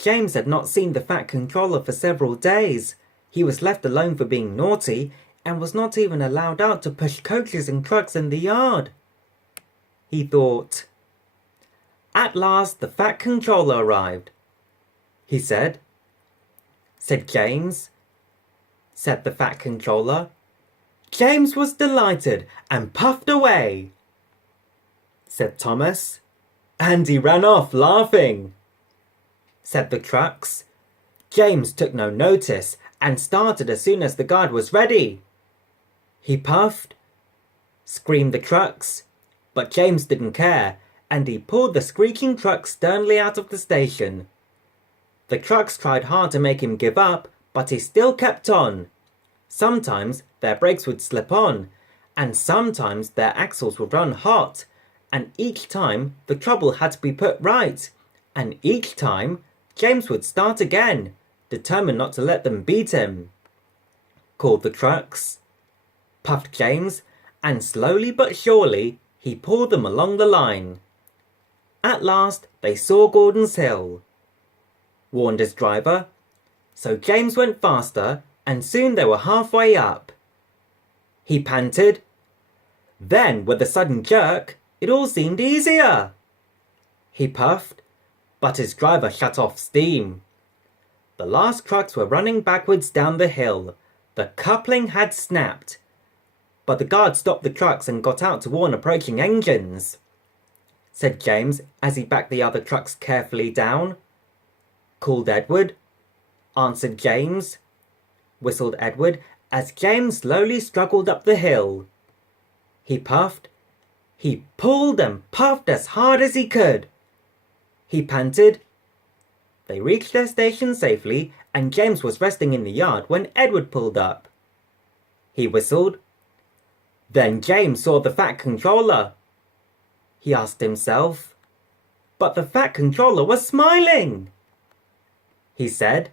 James had not seen the Fat Controller for several days. He was left alone for being naughty and was not even allowed out to push coaches and trucks in the yard. He thought. At last the Fat Controller arrived, he said. Said James. Said the Fat Controller. James was delighted and puffed away. Said Thomas. And he ran off laughing. Said the trucks. James took no notice and started as soon as the guard was ready. He puffed. Screamed the trucks. But James didn't care, and he pulled the squeaking truck sternly out of the station. The trucks tried hard to make him give up, but he still kept on. Sometimes their brakes would slip on, and sometimes their axles would run hot, and each time the trouble had to be put right, and each time James would start again, determined not to let them beat him. Called the trucks. Puffed James, and slowly but surely he pulled them along the line. At last they saw Gordon's Hill. Warned his driver, so James went faster, and soon they were halfway up. He panted. Then, with a sudden jerk, it all seemed easier. He puffed, but his driver shut off steam. The last trucks were running backwards down the hill. The coupling had snapped. But the guard stopped the trucks and got out to warn approaching engines, said James as he backed the other trucks carefully down. Called Edward. Answered James. Whistled Edward as James slowly struggled up the hill. He puffed. He pulled and puffed as hard as he could. He panted. They reached their station safely, and James was resting in the yard when Edward pulled up. He whistled. Then James saw the Fat Controller. He asked himself. But the Fat Controller was smiling. He said,